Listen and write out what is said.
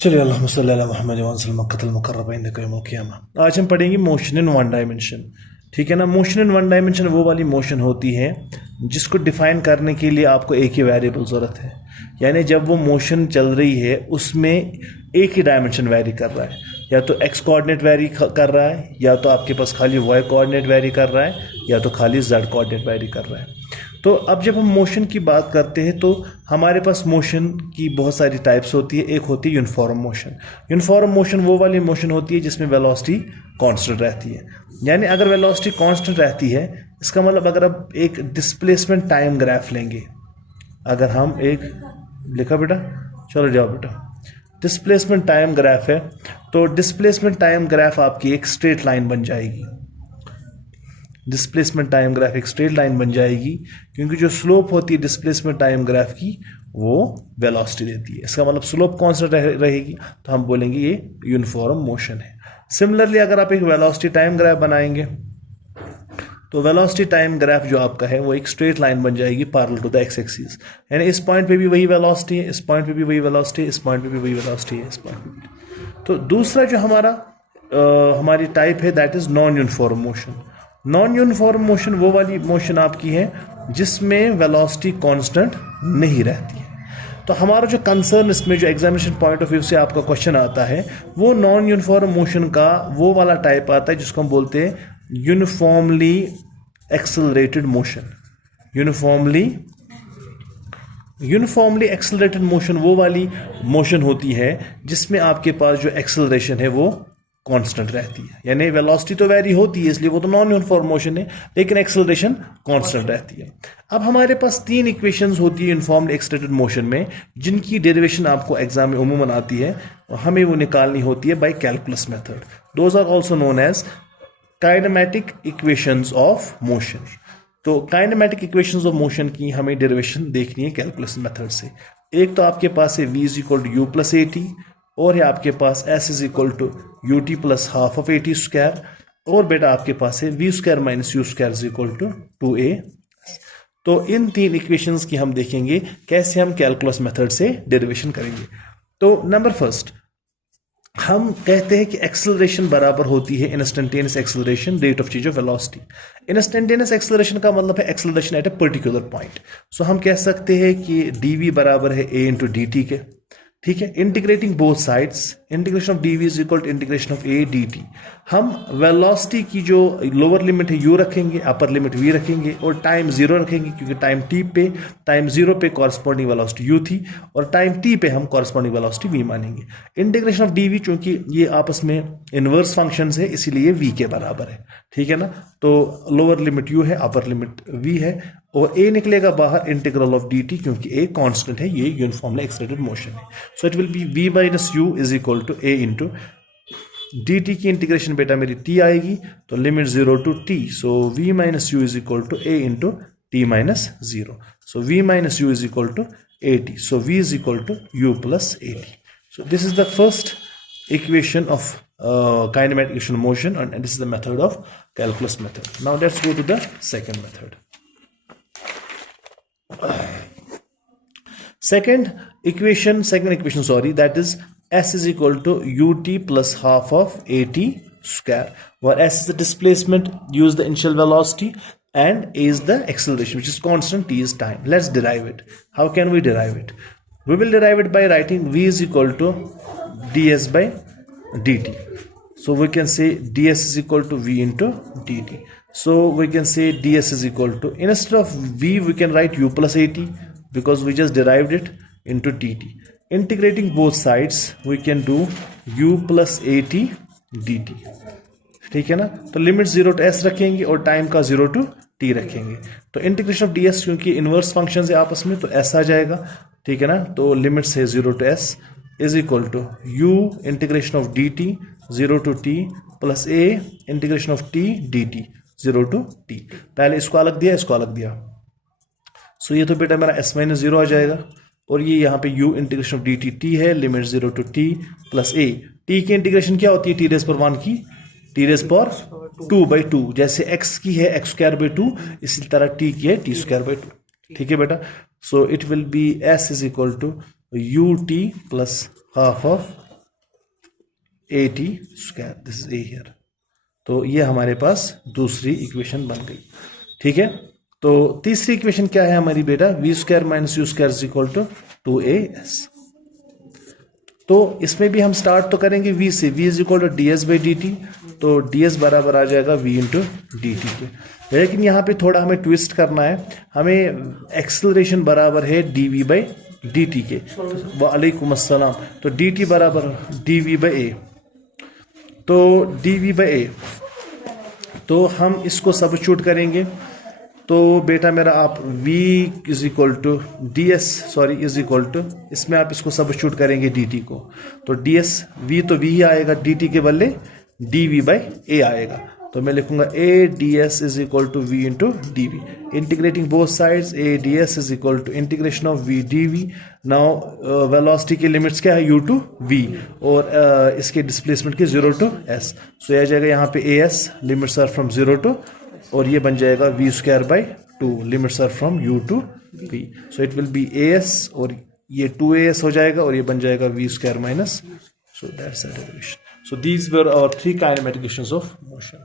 चलिए अल्लाहुम्मा सल्ली अला मुहम्मद व सल्लम मक्कतल मुकर्रम इंद यौमुल क़ियामह। आज हम पढ़ेंगे मोशन इन वन डायमेंशन। ठीक है ना। मोशन इन वन डायमेंशन वो वाली मोशन होती है जिसको डिफाइन करने के लिए आपको एक ही वेरिएबल ज़रूरत है। यानी जब वो मोशन चल रही है उसमें एक ही डायमेंशन वेरी कर रहा है, या तो एक्स कोऑर्डिनेट वेरी कर रहा है, या तो आपके पास खाली वाई कोऑर्डिनेट वेरी कर रहा है, या तो खाली जेड कोऑर्डिनेट वेरी कर रहा है। तो अब जब हम मोशन की बात करते हैं तो हमारे पास मोशन की बहुत सारी टाइप्स होती है। एक होती है यूनिफॉर्म मोशन। यूनिफॉर्म मोशन वो वाली मोशन होती है जिसमें वेलोसिटी कांस्टेंट रहती है। यानी अगर वेलोसिटी कांस्टेंट रहती है, इसका मतलब अगर आप एक डिस्प्लेसमेंट टाइम ग्राफ लेंगे, अगर हम एक लिखा बेटा, चलो जाओ बेटा, डिस्प्लेसमेंट टाइम ग्राफ है, तो डिस्प्लेसमेंट टाइम ग्राफ आपकी एक स्ट्रेट लाइन बन जाएगी। डिस्प्लेसमेंट टाइम ग्राफ एक स्ट्रेट लाइन बन जाएगी क्योंकि जो स्लोप होती है डिस्प्लेसमेंट टाइम ग्राफ की वो वेलोसिटी देती है। इसका मतलब स्लोप कांस्टेंट रहेगी, तो हम बोलेंगे ये यूनिफॉर्म मोशन है। सिमिलरली अगर आप एक वेलोसिटी टाइम ग्राफ बनाएंगे तो वेलोसिटी टाइम ग्राफ जो आपका है वो एक स्ट्रेट लाइन बन जाएगी parallel to the X axis. यानी इस पॉइंट पे भी वही वेलोसिटी है, इस पॉइंट पे भी वही वेलोसिटी है, इस पॉइंट पे भी वही वेलोसिटी है, इस पॉइंट पे भी। तो दूसरा जो हमारी टाइप है that is non uniform motion. Non uniform motion वो वाली मोशन आपकी है जिसमें वेलोसिटी कांस्टेंट नहीं रहती है। तो हमारा जो कंसर्न इसमें जो एग्जामिनेशन पॉइंट ऑफ व्यू से आपका क्वेश्चन आता है वो नॉन यूनिफॉर्म मोशन का वो वाला टाइप आता है जिसको हम बोलते हैं uniformly accelerated motion. Uniformly accelerated motion वो वाली मोशन होती है जिसमें आपके पास जो एक्सेलरेशन है वो कांस्टेंट रहती है। यानी वेलोसिटी तो वेरी होती है इसलिए वो तो नॉन यूनिफॉर्म मोशन है, लेकिन एक्सेलरेशन कांस्टेंट रहती है। अब हमारे पास तीन इक्वेशंस होती है यूनिफॉर्मली एक्सेलरेटेड मोशन में जिनकी डेरिवेशन आपको एग्जाम में उमूमन आती है, हमें वो निकालनी होती है by calculus method. Those are also known as kinematic equations of motion. तो काइनेमेटिक इक्वेशंस ऑफ मोशन की हमें डेरिवेशन देखनी है कैलकुलस मेथड से। एक तो आपके पास है v is equal to u plus a t, और है आपके पास s is equal to u t plus half of a t square, और बेटा आपके पास है v square minus u square is equal to 2a। तो इन तीन इक्वेशंस की हम देखेंगे कैसे हम कैलकुलस मेथड से डेरिवेशन करेंगे। तो नंबर फर्स्ट हम कहते हैं कि एक्सेलरेशन बराबर होती है instantaneous acceleration rate of change of velocity. Instantaneous acceleration का मतलब है acceleration at a particular point. So हम कह सकते हैं कि dv बराबर है a इंटू डी टी के। ठीक है। Integrating both sides, integration of dv is equal to integration of a dt। हम वेलोसिटी की जो लोअर लिमिट है u रखेंगे, अपर लिमिट v रखेंगे, और टाइम 0 रखेंगे क्योंकि टाइम 0 पे कॉरस्पॉन्डिंग वेलोसिटी u थी, और टाइम t पे हम कॉरस्पॉन्डिंग वेलोसिटी v मानेंगे। इंटीग्रेशन ऑफ dv चूंकि ये आपस में इनवर्स फंक्शंस है इसीलिए v के बराबर है। ठीक है ना। तो लोअर लिमिट u है, अपर लिमिट v है, और a निकलेगा बाहर इंटीग्रल ऑफ dt क्योंकि a कांस्टेंट है, ये यूनिफॉर्मली एक्सेलरेटेड मोशन है। So it will be v minus u is equal to a into dt की इंटीग्रेशन बेटा मेरी t आएगी, तो limit 0 to t, so v minus u is equal to a into t minus 0। So v minus u is equal to at, so v is equal to u plus at। So this is the first equation of kinematic equation of motion, and this is the method of calculus method. Now let's go to the second method. Second equation, that is s is equal to ut plus half of at square, where s is the displacement, u is the initial velocity, and a is the acceleration which is constant, t is time. Let's derive it. How can we derive it? We will derive it by writing v is equal to ds by dt. So we can say ds is equal to v into dt. So we can say ds is equal to, instead of v we can write u plus at because we just derived it into dt. Integrating both sides we can do u plus at dt. ठीक है ना। तो limit 0 to s रखेंगे और time का 0 to t रखेंगे। तो integration of ds क्योंकि इनवर्स फंक्शन है आपस में तो s आ जाएगा। ठीक है ना। तो लिमिट से 0 to s is equal to u integration of dt 0 to t plus a integration of t dt 0 to t। पहले इसको अलग दिया, इसको अलग दिया, सो ये तो बेटा मेरा s माइनस 0 आ जाएगा, और ये यहाँ पे u integration of dt t है, limit 0 to t plus a। t की इंटीग्रेशन क्या होती है, t रेज पर 1 की t रेज पर 2 बाई 2, जैसे x की है x स्क्वायर बाई 2, इसी तरह t की है t स्क्वायर बाई 2। ठीक है बेटा। So it will be s is equal to ut plus half of at square, this is a here. तो ये हमारे पास दूसरी इक्वेशन बन गई। ठीक है, तो तीसरी इक्वेशन क्या है हमारी बेटा, v square minus u square is equal to 2as। तो इसमें भी हम स्टार्ट तो करेंगे v से, v is equal to d s by d t, तो ds बराबर आ जाएगा v इंटू डी टी के। लेकिन यहाँ पे थोड़ा हमें ट्विस्ट करना है, हमें एक्सेलरेशन बराबर है dv बाई डी टी के। वालेकुम अस्सलाम। तो dt बराबर dv बाई ए, तो dv बाई ए, तो हम इसको सब्स्टिट्यूट करेंगे। तो बेटा मेरा आप v is equal to d s, sorry is equal to, इसमें आप इसको सब्स्टिट्यूट करेंगे dt को, तो ds v तो v ही आएगा, dt के बदले dv बाई ए आएगा। तो मैं लिखूंगा a ds is equal to v into d v, integrating both sides, a ds is equal to integration of v dv। Now velocity की लिमिट्स क्या है, u टू v, और इसके डिस्प्लेसमेंट की 0 टू s। सो यह आ जाएगा यहाँ पे as, limits are from 0 to, और ये बन जाएगा v square by 2, limits are from u to v। So it will be as, और ये 2as हो जाएगा, और ये बन जाएगा v square minus, so that's the derivation. So these were our 3 kinematic equations of motion.